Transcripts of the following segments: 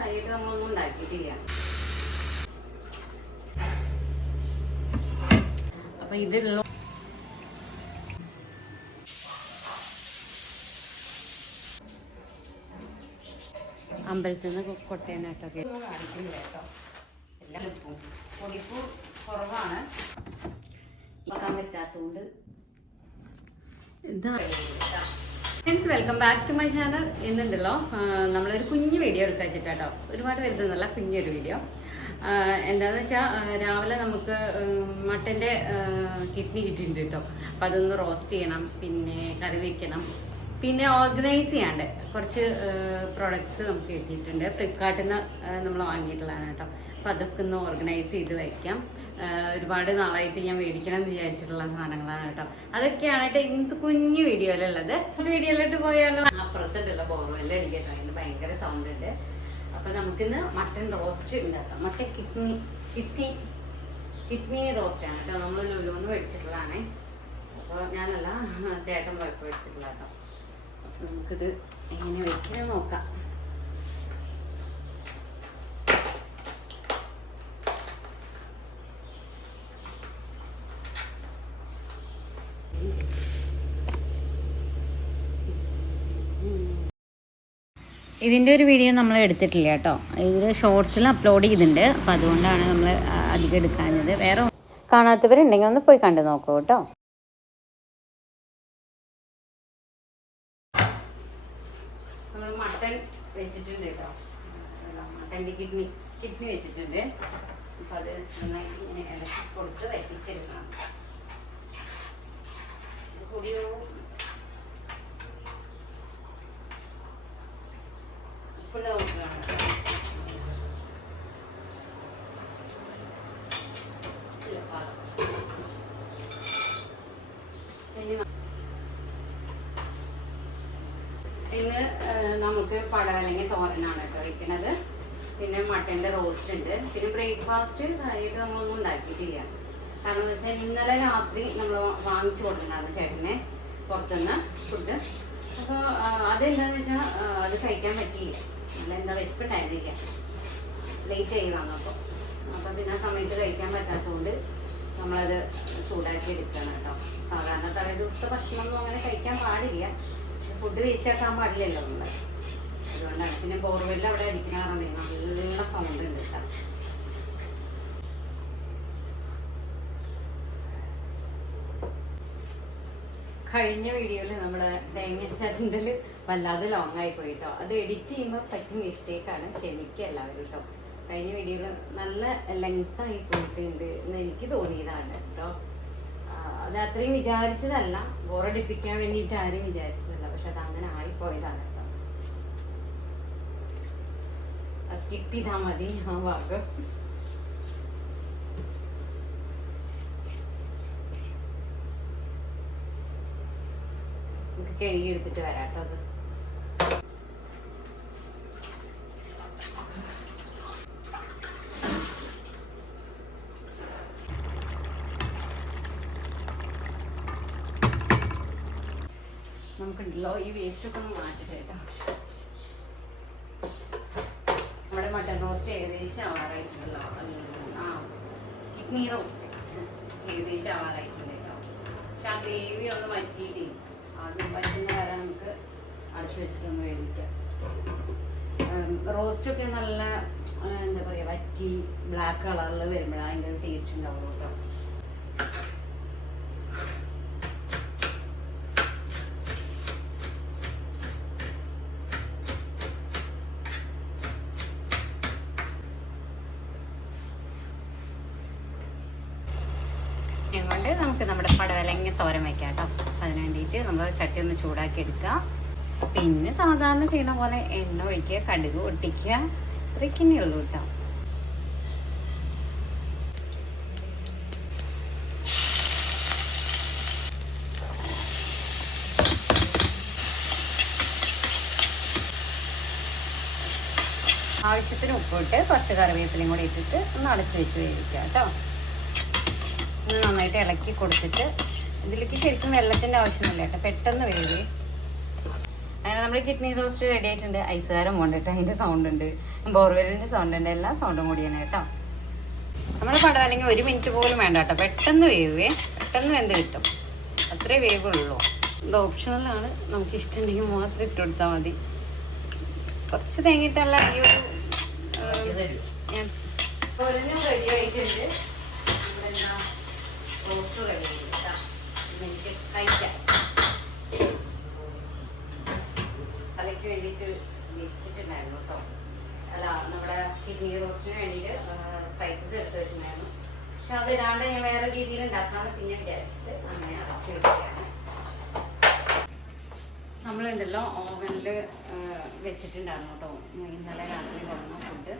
കൈയിട്ട് നമ്മളൊന്നും ഉണ്ടാക്കിയിട്ടില്ല. അപ്പൊ ഇതിലുള്ള അമ്പലത്തിൽ നിന്ന് കൊട്ടേനായിട്ടൊക്കെ കാണിക്കുന്നില്ല കേട്ടോ. എല്ലാം ഉപ്പും പൊടിപ്പും കുറവാണ്, ഇക്കാൻ പറ്റാത്തതുകൊണ്ട്. Friends, welcome back to my channel. ഇന്നുണ്ടല്ലോ നമ്മളൊരു കുഞ്ഞു വീഡിയോ എടുക്കാൻ വെച്ചിട്ടാട്ടോ. ഒരുപാട് വരുന്നതല്ല, കുഞ്ഞൊരു വീഡിയോ. എന്താണെന്ന് വെച്ചാൽ രാവിലെ നമുക്ക് മട്ടൻ്റെ കിഡ്നി കിട്ടിയിട്ടുണ്ട് കേട്ടോ. അപ്പം അതൊന്ന് റോസ്റ്റ് ചെയ്യണം, പിന്നെ കറി വയ്ക്കണം, പിന്നെ ഓർഗനൈസ് ചെയ്യാണ്ട് കുറച്ച് പ്രോഡക്ട്സ് നമുക്ക് കിട്ടിയിട്ടുണ്ട്. ഫ്ലിപ്കാർട്ടിൽ നിന്ന് നമ്മൾ വാങ്ങിയിട്ടുള്ളതാണ് കേട്ടോ. അപ്പോൾ അതൊക്കെ ഒന്ന് ഓർഗനൈസ് ചെയ്ത് വയ്ക്കാം. ഒരുപാട് നാളായിട്ട് ഞാൻ മേടിക്കണം എന്ന് വിചാരിച്ചിട്ടുള്ള സാധനങ്ങളാണ് കേട്ടോ. അതൊക്കെയാണായിട്ട് ഇന്നത്തെ കുഞ്ഞു വീഡിയോയിലുള്ളത്. വീഡിയോയിലോട്ട് പോയാലോ? അപ്പുറത്തുണ്ടല്ലോ ബോർവെല്ലാം അടിക്കട്ടോ, അതിന് ഭയങ്കര സൗണ്ട് ഉണ്ട്. അപ്പോൾ നമുക്കിന്ന് മട്ടൻ റോസ്റ്റ് ഉണ്ടാക്കാം. മട്ടൻ കിഡ്നി റോസ്റ്റാണ് കേട്ടോ. നമ്മൾ ലുലുന്ന് മേടിച്ചിട്ടുള്ളതാണ്. അപ്പോൾ ഞാനല്ല, ചേട്ടൻ പോയപ്പോൾ മേടിച്ചിട്ടുള്ള കേട്ടോ. നമുക്കിത് എങ്ങനെ വെക്കാൻ നോക്കാം. ഇതിൻ്റെ ഒരു വീഡിയോ നമ്മൾ എടുത്തിട്ടില്ല കേട്ടോ. ഇതിൽ ഷോർട്സിൽ അപ്ലോഡ് ചെയ്തിട്ടുണ്ട്. അപ്പോൾ അതുകൊണ്ടാണ് നമ്മൾ അധികം എടുക്കാഞ്ഞത്. വേറെ കാണാത്തവരുണ്ടെങ്കിൽ ഒന്ന് പോയി കണ്ടു നോക്കൂ കേട്ടോ. നമ്മൾ മട്ടൺ വെച്ചിട്ടുണ്ട് കേട്ടോ. മട്ടൻ്റെ കിഡ്നി വെച്ചിട്ടുണ്ട്. അപ്പം അത് നന്നായിട്ട് ഇങ്ങനെ ഇളക്കി കൊടുത്ത് വറ്റിച്ചെടുക്കണം. പൊടിയോ ഉപ്പുള്ള നോക്കുകയാണ്. ഇന്ന് നമുക്ക് പടവലങ്ങ തോരനാണ് കേട്ടോ വയ്ക്കുന്നത്. പിന്നെ മട്ടൻ്റെ റോസ്റ്റ് ഉണ്ട്. പിന്നെ ബ്രേക്ക്ഫാസ്റ്റ് കാര്യമായിട്ട് നമ്മളൊന്നും ഉണ്ടാക്കിയിട്ടില്ല. കാരണം എന്ന് വെച്ചാൽ ഇന്നലെ രാത്രി നമ്മൾ വാങ്ങിച്ചു കൊടുത്തിട്ടുണ്ടായിരുന്നു ചേട്ടനെ പുറത്തുനിന്ന് ഫുഡ്. അപ്പോൾ അതെന്താണെന്ന് വെച്ചാൽ അത് കഴിക്കാൻ പറ്റിയില്ല. നല്ല എന്താ വിശപ്പിട്ടായിരുന്നില്ല, ലേറ്റ് ആയി വന്നപ്പോൾ. അപ്പം പിന്നെ ആ സമയത്ത് കഴിക്കാൻ പറ്റാത്തതുകൊണ്ട് നമ്മളത് ചൂടാക്കി എടുക്കണം കേട്ടോ. സാധാരണ തലേ ദിവസത്തെ ഭക്ഷണമൊന്നും അങ്ങനെ കഴിക്കാൻ പാടില്ല. പക്ഷെ ഫുഡ് വേസ്റ്റ് ആക്കാൻ പാടില്ലല്ലോ നമ്മൾ. അതുകൊണ്ടാണ്. പിന്നെ ബോർവെല്ലിൽ അവിടെ അടിക്കണാറുണ്ടെങ്കിൽ നല്ല സൗണ്ട് ഉണ്ട് കേട്ടോ. കഴിഞ്ഞ വീഡിയോയിൽ നമ്മുടെ തേങ്ങ ചരണ്ടൽ വല്ലാതെ ലോങ് ആയി പോയി കേട്ടോ. അത് എഡിറ്റ് ചെയ്യുമ്പോൾ പറ്റും മിസ്റ്റേക്കാണ്, ക്ഷമിക്കുക എല്ലാവരും കേട്ടോ. കഴിഞ്ഞ വീഡിയോയിൽ നല്ല ലെങ്ത് ആയി പോയിട്ടുണ്ട് എന്ന് എനിക്ക് തോന്നിയതാണ് കേട്ടോ. അത് അത്രയും വിചാരിച്ചതല്ല, ബോറടിപ്പിക്കാൻ വേണ്ടിയിട്ട് ആരും വിചാരിച്ചതല്ല. പക്ഷെ അത് അങ്ങനെ ആയിപ്പോയതാണ് കേട്ടോ. സ്കിപ്പ് ചെയ്താൽ മതി ആ ഭാഗം. കഴുകിയെടുത്തിട്ട് വരാം കേട്ടോ. അത് നമുക്കുണ്ടല്ലോ ഈ വേസ്റ്റൊക്കെ ഒന്ന് മാറ്റിട്ട് കേട്ടോ. നമ്മുടെ മട്ടൺ റോസ്റ്റ് ഏകദേശം ആവാറായിട്ടുണ്ടല്ലോ. കിഡ്നി റോസ്റ്റ് ഏകദേശം ആവാറായിട്ടുണ്ട് കേട്ടോ. പക്ഷെ ആ ഗ്രേവി ഒന്ന് വറ്റിയിട്ടില്ല. ആദ്യം പറ്റുന്ന വരെ നമുക്ക് അടച്ചു വെച്ചിട്ടൊന്ന് വേവിക്കാം. റോസ്റ്റൊക്കെ നല്ല എന്താ പറയുക, വറ്റി ബ്ലാക്ക് കളറിൽ വരുമ്പോഴാണ് അതിൻ്റെ ഒരു ടേസ്റ്റ് ഉണ്ടാവുള്ളൂ കേട്ടോ. കൊണ്ട് നമുക്ക് നമ്മുടെ പടവലങ്ങ തോരൻ വയ്ക്കാം കേട്ടോ. അതിന് വേണ്ടിയിട്ട് നമ്മൾ ചട്ടി ഒന്ന് ചൂടാക്കി എടുക്കുക. പിന്നെ സാധാരണ ചെയ്യുന്ന പോലെ എണ്ണ ഒഴിക്കുക, കടുക് പൊട്ടിക്കുക, ഇത്രയ്ക്കന്നെ ഉള്ളൂ കേട്ടോ. ആവശ്യത്തിന് ഉപ്പിട്ട് കുറച്ച് കറിവേപ്പിലയും കൂടി ഇട്ടിട്ട് ഒന്ന് അടച്ചു വെച്ച് വേവിക്കുക കേട്ടോ. ഒന്ന് നന്നായിട്ട് ഇളക്കി കൊടുത്തിട്ട് ഇതിലേക്ക് ശരിക്കും വെള്ളത്തിൻ്റെ ആവശ്യമൊന്നുമില്ല കേട്ടോ, പെട്ടെന്ന് വേവി. അങ്ങനെ നമ്മുടെ കിഡ്നി റോസ്റ്റ് റെഡി ആയിട്ടുണ്ട്. ഐസുകാരം പോകണ്ടിട്ട് അതിൻ്റെ സൗണ്ട് ഉണ്ട്, ബോർവെല്ലിൻ്റെ സൗണ്ട് ഉണ്ട്, എല്ലാ സൗണ്ടും കൂടിയാണ് കേട്ടോ. നമ്മൾ പണ്ടുവാണെങ്കിൽ 1 മിനിറ്റ് പോലും വേണ്ട കേട്ടോ, പെട്ടെന്ന് വേവേ, പെട്ടെന്ന് വെന്ത് കിട്ടും, അത്രേ വേവുള്ളൂ. ഇത് ഓപ്ഷണലാണ്, നമുക്ക് ഇഷ്ടമുണ്ടെങ്കിൽ മാത്രം ഇട്ട് കൊടുത്താൽ മതി. കുറച്ച് തേങ്ങിയിട്ടല്ല ഈ ഒരു ഞാൻ റെഡി ആയിട്ടുണ്ട്. റോസ്റ്റ് റെഡി ആയിട്ടാ, എനിക്ക് കഴിക്കാം. തലയ്ക്ക് വേണ്ടിയിട്ട് വെച്ചിട്ടുണ്ടായിരുന്നു കേട്ടോ. അല്ല, നമ്മുടെ കിഡ്നി റോസ്റ്റിന് വേണ്ടിയിട്ട് സ്പൈസസ് എടുത്ത് വെച്ചിട്ടുണ്ടായിരുന്നു. പക്ഷെ അത് ഇടാണ്ട് ഞാൻ വേറെ രീതിയിൽ ഉണ്ടാക്കാമെന്ന് പിന്നെ വിചാരിച്ചിട്ട് അങ്ങനെ അടച്ചു വെക്കുകയാണ്. നമ്മളുണ്ടല്ലോ ഓവനിൽ വെച്ചിട്ടുണ്ടായിരുന്നു കേട്ടോ. ഇന്നലെ രാത്രി കൊണ്ടുവന്ന ഫുഡ്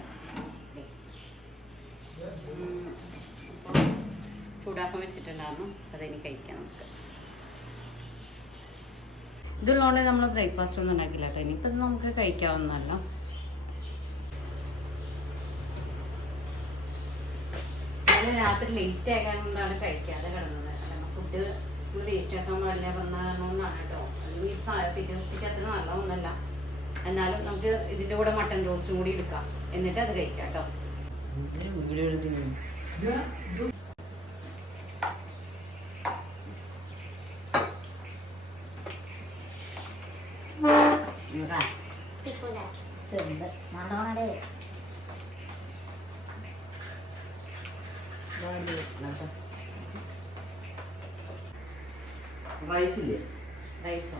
ചൂടാക്കാൻ വെച്ചിട്ടുണ്ടായിരുന്നു. അതിനി കഴിക്കാം നമുക്ക്. ഇതുള്ളതുകൊണ്ട് നമ്മൾ ബ്രേക്ക്ഫാസ്റ്റ് ഒന്നും ഉണ്ടാക്കില്ല കേട്ടോ. ഇനിയിപ്പം നമുക്ക് കഴിക്കാവുന്നതല്ല. രാത്രി ലേറ്റ് ആകാൻ കൊണ്ടാണ് കഴിക്കാതെ കിടന്നത്. ഫുഡ് നമ്മൾ വേസ്റ്റ് ആക്കാൻ പാടില്ല പറഞ്ഞ കാരണമാണ് കേട്ടോ. അല്ലെങ്കിൽ പിറ്റേ ദിവസത്തേക്ക് അത്ര നല്ലതൊന്നല്ല. എന്നാലും നമുക്ക് ഇതിൻ്റെ കൂടെ മട്ടൻ റോസ്റ്റും കൂടി എടുക്കാം, എന്നിട്ട് അത് കഴിക്കാം കേട്ടോ. റൈസോ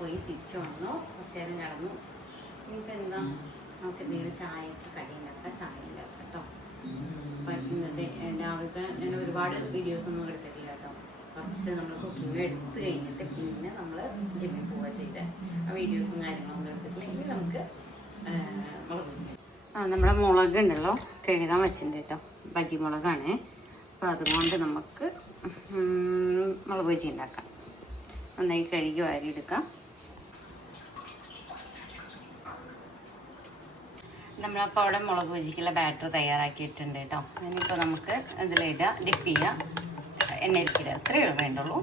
പോയി തിരിച്ചു വന്നു, കുറച്ച് നേരം കിടന്നു. ഇനിയിപ്പോൾ എന്താ, നമുക്ക് എന്തെങ്കിലും ചായക്ക് കടി ഉണ്ടാക്കാം, ചായ ഉണ്ടാക്കാം കേട്ടോ. അപ്പം ഇന്നത്തെ രാവിലത്തെ ഞാൻ ഒരുപാട് വീഡിയോസ് ഒന്നും എടുത്തിട്ടില്ല കേട്ടോ. കുറച്ച് നമ്മൾ കുക്കിംഗ് എടുത്ത് കഴിഞ്ഞിട്ട് പിന്നെ നമ്മൾ ജിമ്മിൽ പോവുക ചെയ്ത് ആ വീഡിയോസും കാര്യങ്ങളൊന്നും എടുത്തിട്ടില്ലെങ്കിൽ നമുക്ക് മുളക് നമ്മുടെ മുളക് ഉണ്ടല്ലോ കഴുകാൻ വെച്ചിട്ടുണ്ട് കേട്ടോ. ബജി മുളകാണ്. അപ്പോൾ അതുകൊണ്ട് നമുക്ക് മുളക് ബജി ഉണ്ടാക്കാം. നന്നായി കഴുകി വാരിയെടുക്കാം. നമ്മളപ്പോൾ അവിടെ മുളക് ബജിക്കുള്ള ബാറ്റർ തയ്യാറാക്കിയിട്ടുണ്ട് കേട്ടോ. അതിനിപ്പോൾ നമുക്ക് ഇതിലിടുക, ഡിപ്പ് ചെയ്യുക, എണ്ണ എടുക്കില്ല, അത്രയേ വേണ്ടുള്ളൂ.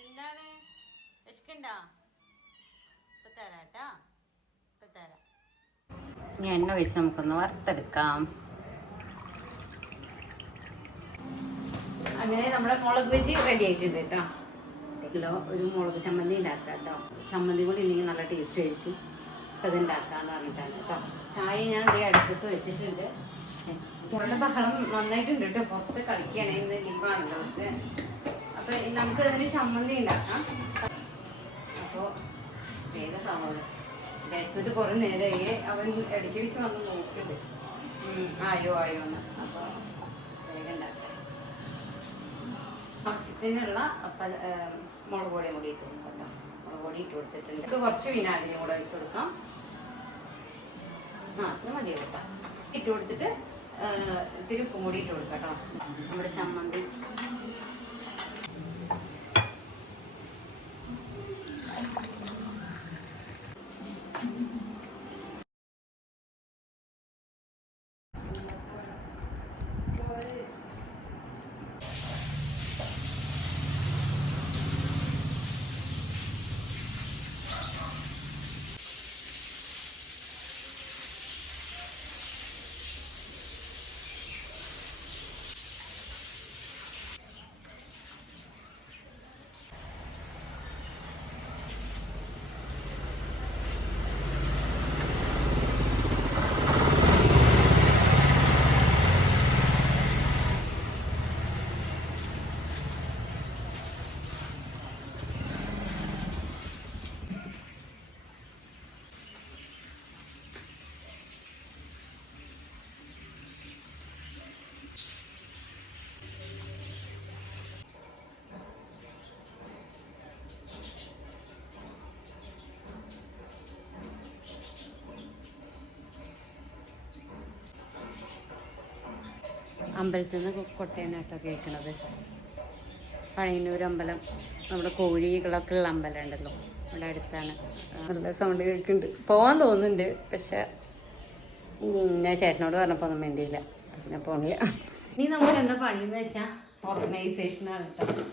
എന്താണ് വിശക്കുണ്ടോ? ഇപ്പം തരാം കേട്ടോ, ഇപ്പം തരാം. ഇനി എണ്ണ ഒഴിച്ച് നമുക്കൊന്ന് വറുത്തെടുക്കാം. അങ്ങനെ നമ്മുടെ മുളക് ബജി റെഡി ആയിട്ടുണ്ട് കേട്ടോ. ഒരു മുളക് ചമ്മന്തി ഉണ്ടാക്കാം കേട്ടോ. ചമ്മന്തി കൂടി ഉണ്ടെങ്കിൽ നല്ല ടേസ്റ്റ് ആയിരിക്കും. അപ്പം അത് ഉണ്ടാക്കാമെന്ന് പറഞ്ഞിട്ടാണ് കേട്ടോ. ചായ ഞാൻ അതേ അടുപ്പത്ത് വെച്ചിട്ടുണ്ട്. ഇവിടെ ബഹളം നന്നായിട്ടുണ്ട് കേട്ടോ. പുറത്ത് കളിക്കുകയാണെ, ഇന്ന് ലീവാണല്ലോ അവർക്ക്. അപ്പം നമുക്ക് അതിന് ചമ്മന്തി ഉണ്ടാക്കാം. അപ്പോൾ വേഗം സവാള ഗ്യാസിട്ട് കുറേ നേരമായി. അവൻ ഇടയ്ക്കിടയ്ക്ക് വന്ന് നോക്കുന്നുണ്ട് ആയോ എന്ന്. അപ്പോൾ വേഗം ഉണ്ടാക്കാം. ആവശ്യത്തിനുള്ള മുളക് പൊടിയും കൂടി ഇട്ട് കൊടുക്കാം കേട്ടോ. മുളക് പൊടി ഇട്ട് കൊടുത്തിട്ടുണ്ട്. കുറച്ച് വിനാഗിരി കൂടെ വെച്ച് കൊടുക്കാം. അത്ര മതി കൊടുക്കാം. ഇട്ട് കൊടുത്തിട്ട് ഇത്തിരി ഉപ്പും കൂടി ഇട്ട് കൊടുക്കാം കേട്ടോ. നമ്മുടെ ചമ്മന്തി അമ്പലത്തിൽ നിന്ന് കൊട്ടയാണ് കേട്ടോ കേൾക്കണത്. പഴയന്നൂർ അമ്പലം, നമ്മുടെ കോഴികളൊക്കെ ഉള്ള അമ്പലം ഉണ്ടല്ലോ, ഇവിടെ അടുത്താണ്. നല്ല സൗണ്ട് കേൾക്കുന്നുണ്ട്. പോകാൻ തോന്നുന്നുണ്ട്, പക്ഷെ ഞാൻ ചേട്ടനോട് പറഞ്ഞപ്പോൾ ഒന്നും വേണ്ടിയില്ല, പിന്നെ പോണില്ല. ഇനി നമുക്ക് എന്താ പണിയെന്ന് വെച്ചാൽ ഓർഗനൈസേഷനാണ് കേട്ടോ.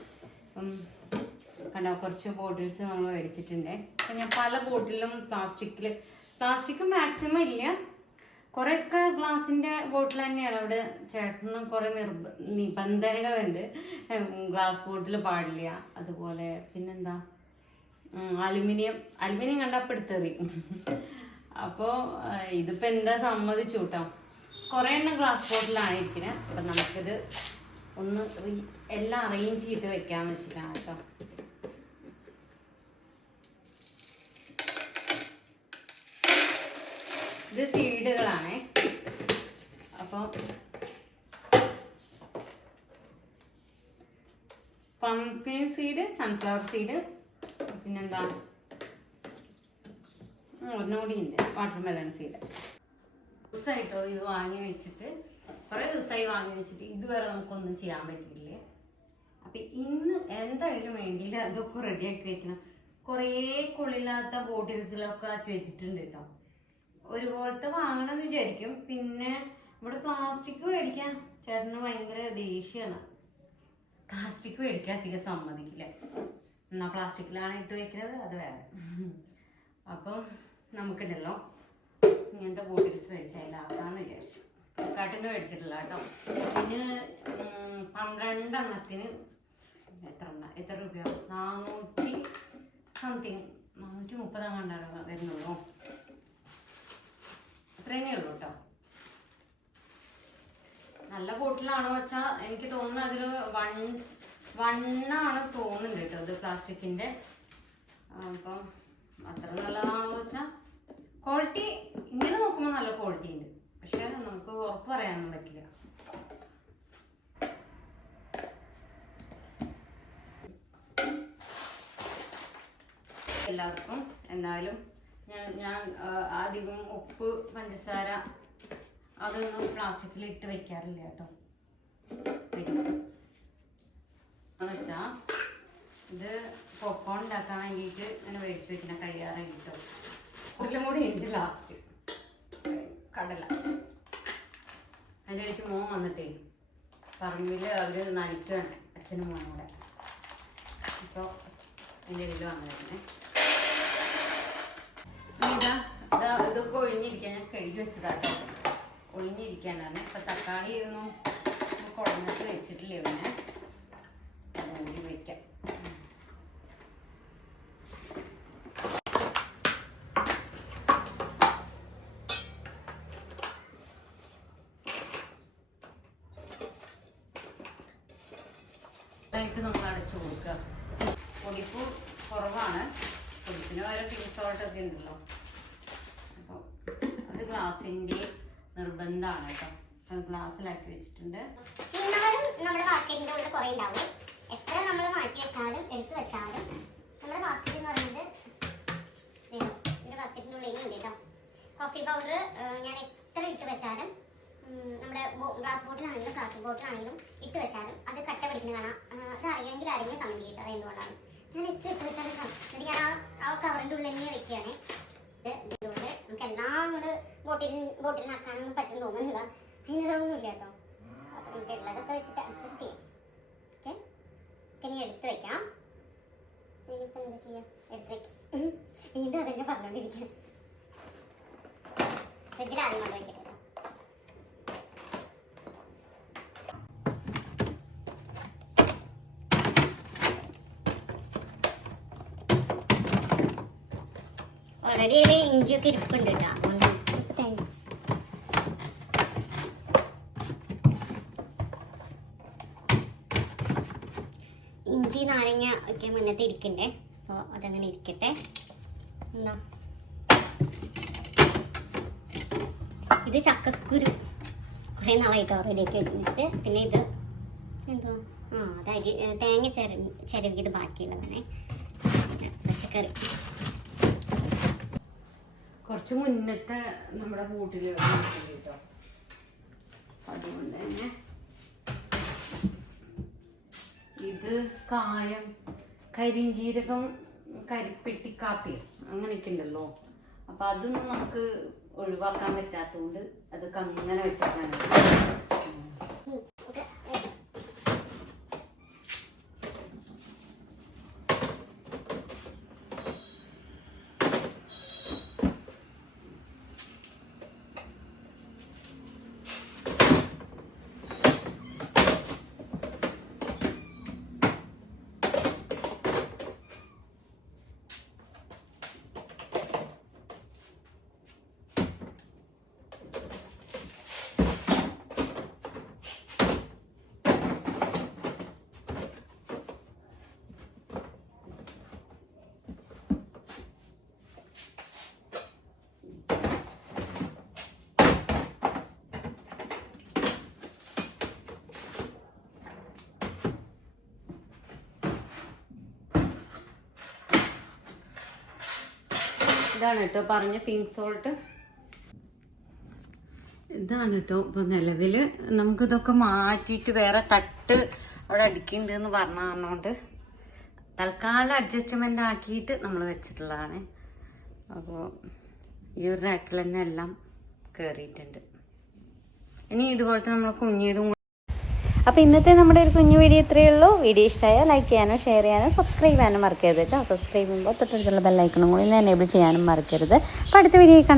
കണ്ടോ, കുറച്ച് ബോട്ടിൽസ് നമ്മൾ മേടിച്ചിട്ടുണ്ട്. അപ്പം ഞാൻ പല ബോട്ടിലും പ്ലാസ്റ്റിക് മാക്സിമം ഇല്ല, കുറേയൊക്കെ ഗ്ലാസിൻ്റെ ബോട്ടിൽ തന്നെയാണ്. അവിടെ ചേട്ടന് കുറേ നിബന്ധനകളുണ്ട്. ഗ്ലാസ് ബോട്ടിൽ പാടില്ല, അതുപോലെ പിന്നെന്താ അലുമിനിയം കണ്ടപ്പോൾ എടുത്തെറിയും. അപ്പോൾ ഇതിപ്പോൾ എന്താ സമ്മതിച്ചു കേട്ടോ. കുറേ എണ്ണം ഗ്ലാസ് ബോട്ടിലാണ് ഇരിക്കുന്നത്. അപ്പം നമുക്കിത് ഒന്ന് എല്ലാം അറേഞ്ച് ചെയ്ത് വെക്കാമെന്ന് വെച്ചിട്ടാണ് കേട്ടോ. ഇത് സീഡുകളാണേ. അപ്പോൾ പംകിൻ സീഡ്, സൺഫ്ലവർ സീഡ്, പിന്നെന്താ ഒന്നുകൂടി ഉണ്ട് വാട്ടർമെലൺ സീഡ്. ദിവസമായിട്ടോ ഇത് വാങ്ങി വെച്ചിട്ട്, കുറേ ദിവസമായി വാങ്ങി വെച്ചിട്ട് ഇതുവരെ നമുക്കൊന്നും ചെയ്യാൻ പറ്റിയില്ലേ. അപ്പം ഇന്ന് എന്തായാലും വേണ്ടിയില്ല, അതൊക്കെ റെഡിയാക്കി വെക്കണം. കുറേ കൊള്ളില്ലാത്ത ബോട്ടിൽസിലൊക്കെ ആക്കി വെച്ചിട്ടുണ്ട് കേട്ടോ. ഒരുപോലത്തെ വാങ്ങണമെന്ന് വിചാരിക്കും. പിന്നെ ഇവിടെ പ്ലാസ്റ്റിക് മേടിക്കാൻ ചേട്ടന് ഭയങ്കര ദേഷ്യമാണ്. പ്ലാസ്റ്റിക് മേടിക്കാൻ അധികം സമ്മതിക്കില്ല. എന്നാൽ പ്ലാസ്റ്റിക്കിലാണ് ഇട്ട് വെക്കുന്നത്, അത് വേറെ. അപ്പം നമുക്കുണ്ടല്ലോ ഇങ്ങനത്തെ ബോട്ടിൽസ് മേടിച്ചാലാകാമെന്ന് വിചാരിച്ചു. കാട്ടിൽ മേടിച്ചിട്ടില്ല കേട്ടോ. പിന്നെ 12 എണ്ണത്തിന് എത്ര രൂപയാവും? 400 സംതിങ്, 430 കണ്ടാലോ വരുന്നുള്ളൂ. അത്രേനേ ഉള്ളൂ കേട്ടോ. നല്ല ബോട്ടിലാണോ വെച്ചാൽ എനിക്ക് തോന്നുന്നു അതിൽ വണ്ണാണ് തോന്നുന്നുണ്ട് കേട്ടോ, ഇത് പ്ലാസ്റ്റിക്കിൻ്റെ. അപ്പം അത്ര നല്ലതാണോ വെച്ചാൽ ക്വാളിറ്റി ഇങ്ങനെ നോക്കുമ്പോൾ നല്ല ക്വാളിറ്റി ഉണ്ട്, പക്ഷെ നമുക്ക് ഉറപ്പ് പറയാനൊന്നും പറ്റില്ല. എല്ലാവർക്കും എന്തായാലും ഞാൻ അധികം ഉപ്പ്, പഞ്ചസാര അതൊന്നും പ്ലാസ്റ്റിക്കിൽ ഇട്ട് വെക്കാറില്ല കേട്ടോ. എന്ന് വെച്ചാൽ ഇത് പോപ്കോൺ ഉണ്ടാക്കാൻ വേണ്ടിയിട്ട് ഇങ്ങനെ മേടിച്ച് വെക്കുന്ന കഴിയാറായി കേട്ടോ. കൂടുതലും കൂടി ഉണ്ട് ലാസ്റ്റ് കടല. അതിൻ്റെ ഇടയ്ക്ക് മോൻ വന്നിട്ടേ പറമ്പിൽ അവർ നനയ്ക്കുകയാണ്, അച്ഛനും മോനും കൂടെ. അപ്പോൾ അതിൻ്റെ ഇടയിൽ വന്നിരുന്നേ. ഇതൊക്കെ ഒഴിഞ്ഞിരിക്കാൻ ഞാൻ കഴുകി വെച്ചതാട്ടോ, ഒഴിഞ്ഞിരിക്കാനാണ്. ഇപ്പം തക്കാളി ഒന്നും കുഴഞ്ഞിട്ട് വെച്ചിട്ടില്ല, പിന്നെ അതുകൂടി വയ്ക്കാം. ായിട്ട് നമ്മൾ അടച്ചു കൊടുക്കുക. പൊടിപ്പ് കുറവാണ്, പൊടിപ്പിന് വരെ പിങ്ക് സോൾട്ടൊക്കെ ഉണ്ടല്ലോ. അപ്പോൾ അത് ഗ്ലാസിൻ്റെ നിർബന്ധമാണ് കേട്ടോ. അത് ഗ്ലാസ്സിലാക്കി വെച്ചിട്ടുണ്ട്. എന്നാലും നമ്മുടെ ബാസ്ക്കറ്റിൻ്റെ ഉള്ളിൽ കുറേ ഉണ്ടാവും. എത്ര നമ്മൾ മാറ്റി വെച്ചാലും എടുത്തു വെച്ചാലും നമ്മുടെ ബാസ്ക്കറ്റ് എന്ന് പറയുന്നത് എൻ്റെ ബാസ്ക്കറ്റിൻ്റെ ഉള്ളിൽ ഉണ്ട് കേട്ടോ. കോഫി പൗഡർ ഞാൻ എത്ര ഇട്ട് വെച്ചാലും, നമ്മുടെ ഗ്ലാസ് ബോട്ടിലാണെങ്കിലും പ്ലാസ്റ്റിക് ബോട്ടിലാണെങ്കിലും ഇട്ട് വെച്ചാലും അത് കട്ട പിടിക്കുന്ന കാണാം. അത് അറിയാമെങ്കിൽ ആരെങ്കിലും കമൻറ്റ് ചെയ്യട്ടോ, അത് എന്തുകൊണ്ടാണ്. ഞാൻ എത്ര ഇട്ട് വെച്ചാലും എന്നിട്ട് ഞാൻ ആ കവറിൻ്റെ ഉള്ളിൽ തന്നെ വെക്കുകയാണേ. ഇതുകൊണ്ട് നമുക്ക് എല്ലാം കൂടെ ബോട്ടിലിനാക്കാനൊന്നും പറ്റും തോന്നുന്നില്ല, അതിനൊന്നുമില്ല കേട്ടോ. അപ്പോൾ നമുക്ക് ഉള്ളതൊക്കെ വെച്ചിട്ട് അഡ്ജസ്റ്റ് ചെയ്യാം. ഓക്കെ, ഇനി എടുത്ത് വെക്കാം. ഇനിയിപ്പോൾ എന്താ ചെയ്യാം, എടുത്ത് വയ്ക്കാം. വീണ്ടും അതെന്നെ പറഞ്ഞുകൊണ്ടിരിക്കാം. ഫ്രിഡ്ജിൽ ആദ്യം കൊണ്ട് വയ്ക്കട്ടെ. ഓൾറെഡി അതിൽ ഇഞ്ചിയൊക്കെ ഇരിപ്പുണ്ട് കേട്ടോ. ഇഞ്ചി നാരങ്ങ ഒക്കെ മുന്നത്തെ ഇരിക്കണ്ടേ, അപ്പോൾ അതങ്ങനെ ഇരിക്കട്ടെ. എന്താ ഇത് ചക്കക്കുരു കുറേ നാളായിട്ട് റെഡിയാക്കി വെച്ചിട്ട്, പിന്നെ ഇത് എന്തോ അത് തേങ്ങ ചിരവിയത് ബാക്കിയുള്ളതാണേ, പച്ചക്കറി. കുറച്ച് മുന്നത്തെ നമ്മുടെ കൂട്ടിൽ കേട്ടോ, അതുകൊണ്ട് തന്നെ ഇത് കായം, കരിഞ്ജീരകം, കരിപ്പെട്ടിക്കാപ്പി അങ്ങനെയൊക്കെ ഉണ്ടല്ലോ. അപ്പം അതൊന്നും നമുക്ക് ഒഴിവാക്കാൻ പറ്റാത്തതുകൊണ്ട് അതൊക്കെ അങ്ങനെ വെച്ചിട്ടാണ്. ഇതാണ് കേട്ടോ പറഞ്ഞ പിങ്ക് സോൾട്ട്. ഇതാണ് കേട്ടോ ഇപ്പൊ നിലവില് നമുക്കിതൊക്കെ മാറ്റിയിട്ട് വേറെ തട്ട് അവിടെ അടിക്കുന്നുണ്ട് പറഞ്ഞുകൊണ്ട് തൽക്കാലം അഡ്ജസ്റ്റ്മെന്റ് ആക്കിയിട്ട് നമ്മൾ വെച്ചിട്ടുള്ളതാണ്. അപ്പോൾ ഈ ഒരു റാക്കിൽ തന്നെ എല്ലാം കയറിയിട്ടുണ്ട്. ഇനി ഇതുപോലത്തെ നമ്മൾ കുഞ്ഞിതും. അപ്പോൾ ഇന്നത്തെ നമ്മുടെ ഒരു കുഞ്ഞു വീഡിയോ ഇത്രയേ ഉള്ളൂ. വീഡിയോ ഇഷ്ടമായാൽ ലൈക്ക് ചെയ്യാനോ ഷെയർ ചെയ്യാനോ സബ്സ്ക്രൈബ് ചെയ്യാനും മറക്കരുത് കേട്ടോ. സബ്സ്ക്രൈബ് ചെയ്യുമ്പോൾ തൊട്ടടുത്തുള്ള ബെല്ലൈക്കണും കൂടി എനേബിൾ ചെയ്യാനും മറക്കരുത്. അപ്പോൾ അടുത്ത വീഡിയോ കാണാം.